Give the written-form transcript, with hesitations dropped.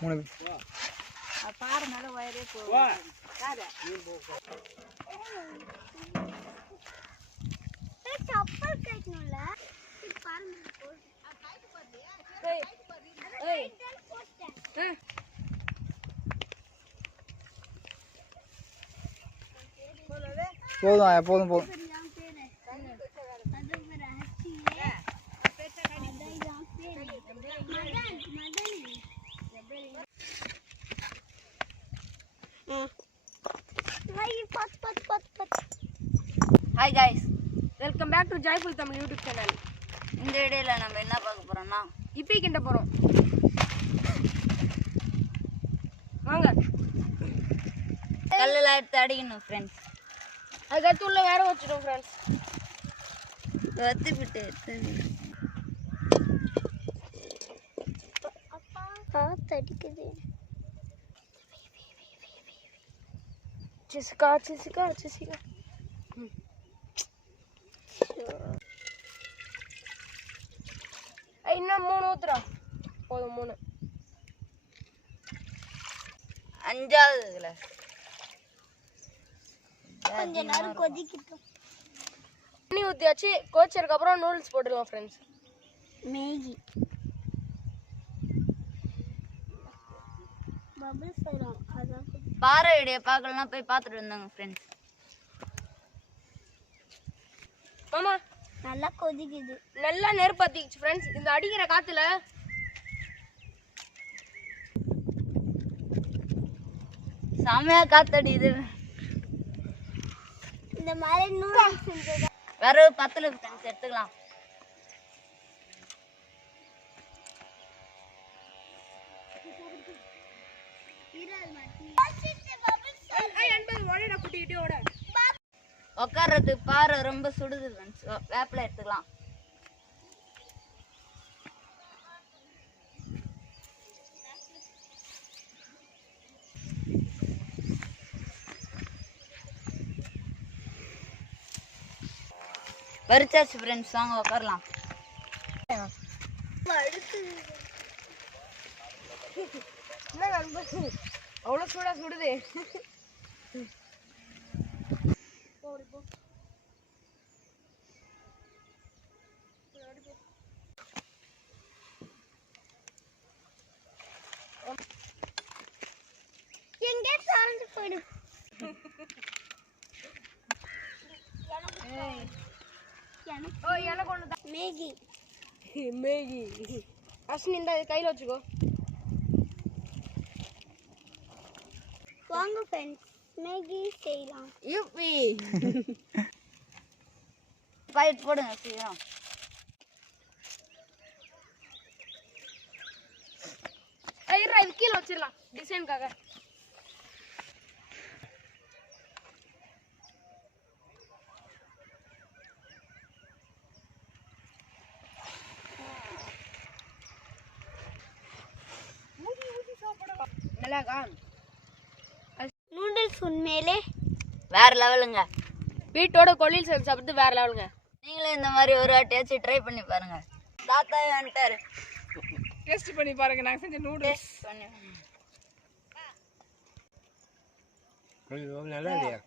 3 பாரு மேல வயரே போகுது காதா ஏ சப்பல் கைக்கணும்ல பாரு மேல போகுது கைக்கு போறியா கைக்கு போறீங்க ஏய் போஸ்ட் போதும் போதும் Hi guys, welcome back to Joyful Tamil YouTube channel. இந்த வீடியோல நம்ம என்ன பார்க்க போறோம்னா இப்பி கிண்ட போறோம். வாங்க. கல்லுல எடுத்து அடிக்கணும் ஃப்ரெண்ட்ஸ். அதுக்கு உள்ள வேற வச்சிரோம் ஃப்ரெண்ட்ஸ். வத்தி விட்டு அப்பா தடிக்குது. Jessica. இன்னும் 3 ஊத்துறா. போதும் 3. அஞ்சாவது கிளாஸ். கொஞ்ச நேரம் கொதிக்கிட்டோம். தண்ணி ஊத்தியாச்சு. கொதிச்சதுக்கு அப்புறம் நூடுல்ஸ் போட்டுடலாம் ஃப்ரெண்ட்ஸ். மேகி. பபிள்ஸ் வரும். அதான் பாறை வீடியோ பார்க்கலனா போய் பார்த்துட்டு வந்தாங்க ஃப்ரெண்ட்ஸ். மாமா நல்லா கொதிக்குது. நல்லா நெருப்பு பத்திச்சு ஃப்ரெண்ட்ஸ். இந்த அடிக்கிற காத்துல செமையா காத்தடிக்குது. இந்த மாதிரி நூடுல்ஸ் செஞ்சது வேற 10 ஃப்ரெண்ட்ஸ் எடுத்துக்கலாம். உட்கார்றது பாறை ரொம்ப சுடுது ஃப்ரெண்ட்ஸ். வேப்பில எடுத்துக்கலாம். வரிச்சாச்சு ஃப்ரெண்ட்ஸ், வாங்க உட்காரலாம். அவ்வளோ சூடா சுடுது. எங்கே சார்ந்து போயிடு. எனக்கு ஒன்று தான். மேகி அஸ்வினி இந்த கையில் வச்சுக்கோ. வாங்க ஃப்ரெண்ட்ஸ், மேகி செய்யலாம். யூபி ஃபைட் போடுங்க சீக்கிரம். ஐயரா இது கீழே வச்சிடலாம் டிசைனுக்காக. நூடுல்ஸ் உண்மையிலே வேற லெவலுங்க. வீட்டோட கொள்ளில் சேர்த்து சாப்பிட்டு வேற லெவலுங்க. நீங்களே இந்த மாதிரி ஒரு வாட்டியாச்சும் ட்ரை பண்ணி பாருங்க. தாத்தா வந்துட்டாரு. டேஸ்ட் பண்ணி பாருங்க நாங்க செஞ்ச நூடுல்ஸ். நல்லா இல்லையா?